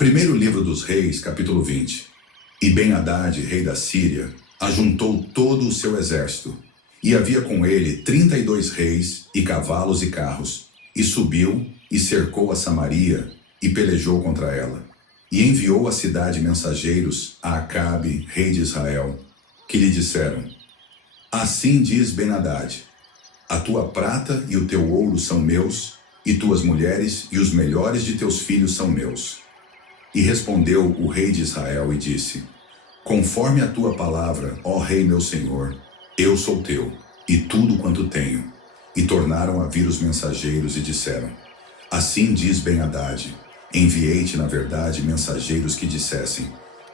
Primeiro livro dos Reis, capítulo 20. E Ben-Hadad, rei da Síria, ajuntou todo o seu exército, e havia com ele 32 reis, e cavalos e carros, e subiu, e cercou a Samaria, e pelejou contra ela. E enviou à cidade mensageiros a Acabe, rei de Israel, que lhe disseram: Assim diz Ben-Hadad: a tua prata e o teu ouro são meus, e tuas mulheres e os melhores de teus filhos são meus. E respondeu o rei de Israel e disse: Conforme a tua palavra, ó rei meu senhor, eu sou teu, e tudo quanto tenho. E tornaram a vir os mensageiros e disseram: Assim diz Ben-Hadad: enviei-te na verdade mensageiros que dissessem: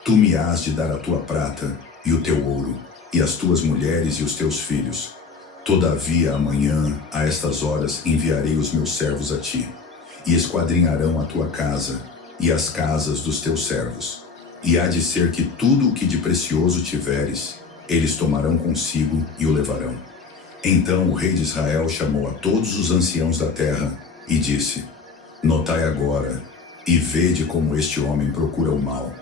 Tu me hás de dar a tua prata e o teu ouro, e as tuas mulheres e os teus filhos. Todavia amanhã, a estas horas, enviarei os meus servos a ti, e esquadrinharão a tua casa e as casas dos teus servos. E há de ser que tudo o que de precioso tiveres, eles tomarão consigo e o levarão. Então o rei de Israel chamou a todos os anciãos da terra e disse: Notai agora, e vede como este homem procura o mal,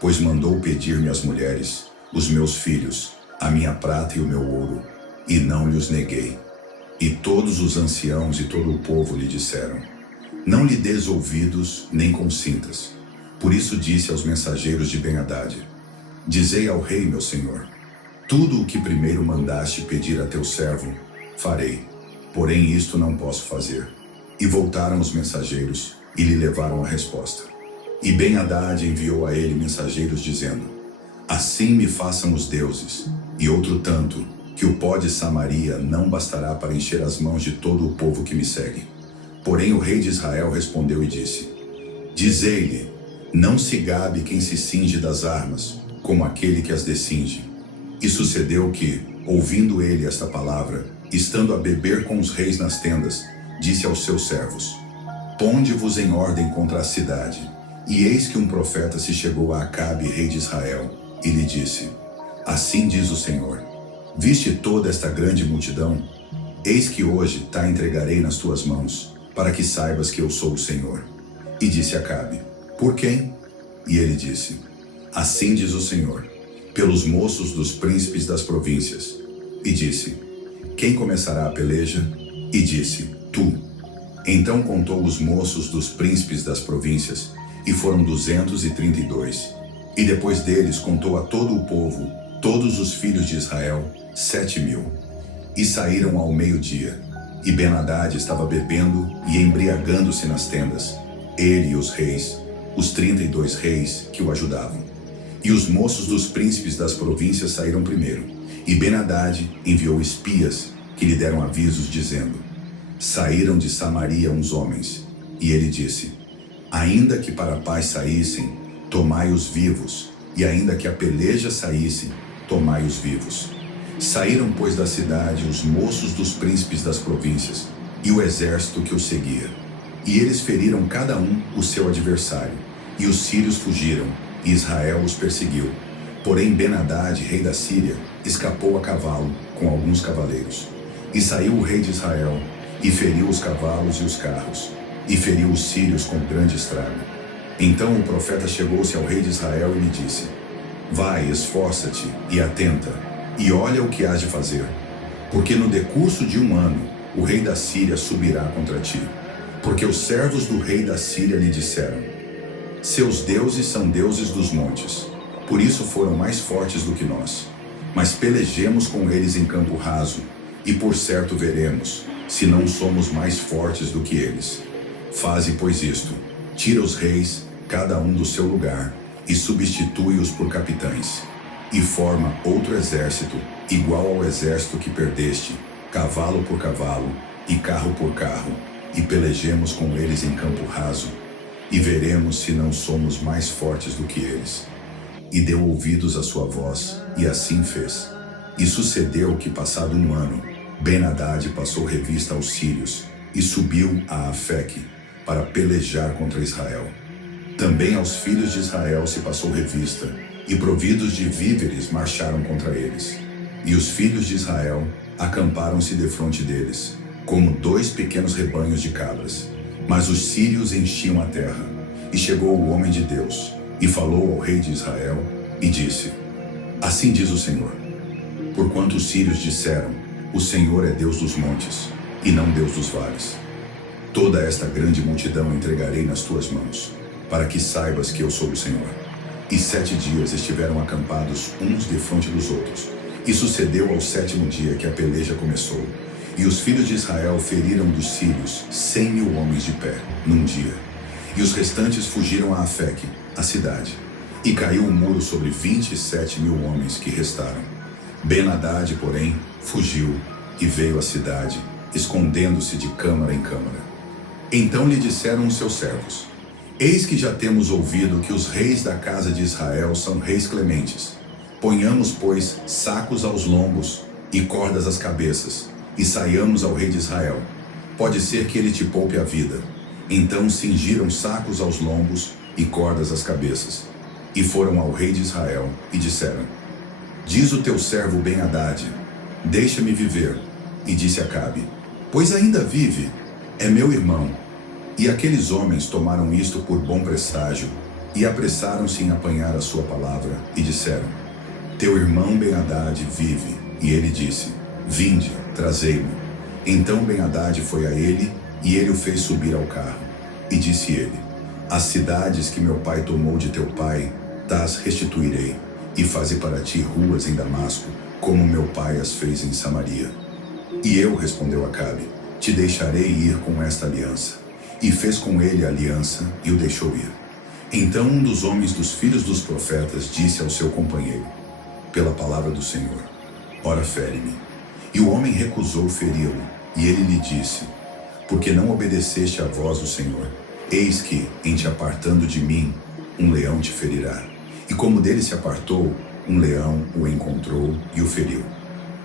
pois mandou pedir-me as mulheres, os meus filhos, a minha prata e o meu ouro, e não lhes neguei. E todos os anciãos e todo o povo lhe disseram: Não lhe des ouvidos, nem consintas. Por isso disse aos mensageiros de Ben-Hadad: Dizei ao rei, meu senhor: Tudo o que primeiro mandaste pedir a teu servo, farei. Porém isto não posso fazer. E voltaram os mensageiros, e lhe levaram a resposta. E Ben-Hadad enviou a ele mensageiros dizendo: Assim me façam os deuses, e outro tanto, que o pó de Samaria não bastará para encher as mãos de todo o povo que me segue. Porém o rei de Israel respondeu e disse: Dizei-lhe, não se gabe quem se cinge das armas, como aquele que as descinge. E sucedeu que, ouvindo ele esta palavra, estando a beber com os reis nas tendas, disse aos seus servos: Ponde-vos em ordem contra a cidade. E eis que um profeta se chegou a Acabe, rei de Israel, e lhe disse: Assim diz o Senhor: Viste toda esta grande multidão? Eis que hoje te entregarei nas tuas mãos, para que saibas que eu sou o Senhor. E disse Acabe: Por quem? E ele disse: Assim diz o Senhor: Pelos moços dos príncipes das províncias. E disse: Quem começará a peleja? E disse: Tu. Então contou os moços dos príncipes das províncias, e foram 232. E depois deles contou a todo o povo, todos os filhos de Israel, 7.000. E saíram ao meio-dia. E Ben-Hadad estava bebendo e embriagando-se nas tendas, ele e os reis, os 32 reis que o ajudavam. E os moços dos príncipes das províncias saíram primeiro. E Ben-Hadad enviou espias, que lhe deram avisos, dizendo: Saíram de Samaria uns homens. E ele disse: Ainda que para a paz saíssem, tomai-os vivos, e ainda que a peleja saísse, tomai-os vivos. Saíram, pois, da cidade os moços dos príncipes das províncias, e o exército que os seguia. E eles feriram cada um o seu adversário, e os sírios fugiram, e Israel os perseguiu. Porém Ben-Hadad, rei da Síria, escapou a cavalo, com alguns cavaleiros. E saiu o rei de Israel, e feriu os cavalos e os carros, e feriu os sírios com grande estrago. Então o profeta chegou-se ao rei de Israel e lhe disse: Vai, esforça-te e atenta, e olha o que hás de fazer, porque no decurso de 1 ano o rei da Síria subirá contra ti. Porque os servos do rei da Síria lhe disseram: Seus deuses são deuses dos montes, por isso foram mais fortes do que nós. Mas pelejemos com eles em campo raso, e por certo veremos, se não somos mais fortes do que eles. Faze, pois, isto: tira os reis, cada um do seu lugar, e substitui-os por capitães. E forma outro exército, igual ao exército que perdeste, cavalo por cavalo, e carro por carro, e pelejemos com eles em campo raso, e veremos se não somos mais fortes do que eles. E deu ouvidos à sua voz, e assim fez. E sucedeu que, passado 1 ano, Ben-Hadad passou revista aos sírios, e subiu a Afeque, para pelejar contra Israel. Também aos filhos de Israel se passou revista, e providos de víveres marcharam contra eles. E os filhos de Israel acamparam-se defronte deles, como 2 pequenos rebanhos de cabras. Mas os sírios enchiam a terra, E chegou o homem de Deus, e falou ao rei de Israel, e disse: Assim diz o Senhor: Porquanto os sírios disseram, o Senhor é Deus dos montes, e não Deus dos vales. Toda esta grande multidão entregarei nas tuas mãos, para que saibas que eu sou o Senhor. E 7 dias estiveram acampados uns defronte dos outros. E sucedeu ao 7º dia que a peleja começou. E os filhos de Israel feriram dos sírios 100.000 homens de pé, num dia. E os restantes fugiram a Afeque, a cidade. E caiu um muro sobre 27.000 homens que restaram. Ben-Hadad, porém, fugiu e veio à cidade, escondendo-se de câmara em câmara. Então lhe disseram os seus servos: Eis que já temos ouvido que os reis da casa de Israel são reis clementes. Ponhamos, pois, sacos aos lombos e cordas às cabeças, e saiamos ao rei de Israel. Pode ser que ele te poupe a vida. Então cingiram sacos aos lombos e cordas às cabeças, e foram ao rei de Israel e disseram: Diz o teu servo Ben-Hadad: Deixa-me viver. E disse Acabe: Pois ainda vive, é meu irmão. E aqueles homens tomaram isto por bom presságio, e apressaram-se em apanhar a sua palavra, e disseram: Teu irmão Ben-Hadad vive. E ele disse: Vinde, trazei-mo. Então Ben-Hadad foi a ele, e ele o fez subir ao carro. E disse ele: As cidades que meu pai tomou de teu pai, tas restituirei, e faze para ti ruas em Damasco, como meu pai as fez em Samaria. E eu, respondeu Acabe, te deixarei ir com esta aliança. E fez com ele a aliança, e o deixou ir. Então um dos homens dos filhos dos profetas disse ao seu companheiro: Pela palavra do Senhor, ora fere-me. E o homem recusou feri-lo, e ele lhe disse: Porque não obedeceste à voz do Senhor, eis que, em te apartando de mim, um leão te ferirá. E como dele se apartou, um leão o encontrou e o feriu.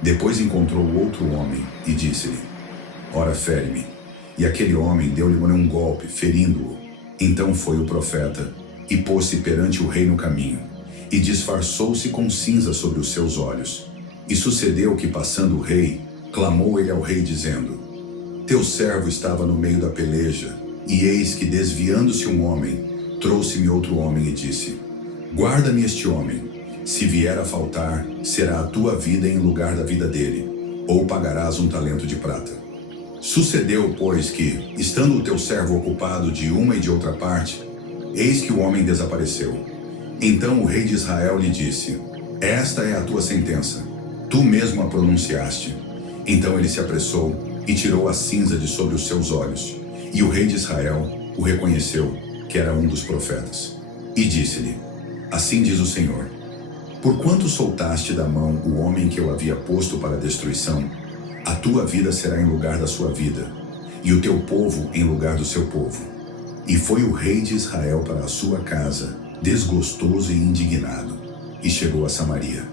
Depois encontrou outro homem, e disse-lhe: Ora fere-me. E aquele homem deu-lhe um golpe, ferindo-o. Então foi o profeta, e pôs-se perante o rei no caminho, e disfarçou-se com cinza sobre os seus olhos. E sucedeu que, passando o rei, clamou ele ao rei, dizendo: Teu servo estava no meio da peleja, e eis que, desviando-se um homem, trouxe-me outro homem e disse: Guarda-me este homem. Se vier a faltar, será a tua vida em lugar da vida dele, ou pagarás um talento de prata. Sucedeu, pois, que, estando o teu servo ocupado de uma e de outra parte, eis que o homem desapareceu. Então o rei de Israel lhe disse: Esta é a tua sentença, tu mesmo a pronunciaste. Então ele se apressou e tirou a cinza de sobre os seus olhos. E o rei de Israel o reconheceu, que era um dos profetas. E disse-lhe: Assim diz o Senhor: Porquanto soltaste da mão o homem que eu havia posto para a destruição, a tua vida será em lugar da sua vida, e o teu povo em lugar do seu povo. E foi o rei de Israel para a sua casa, desgostoso e indignado, e chegou a Samaria.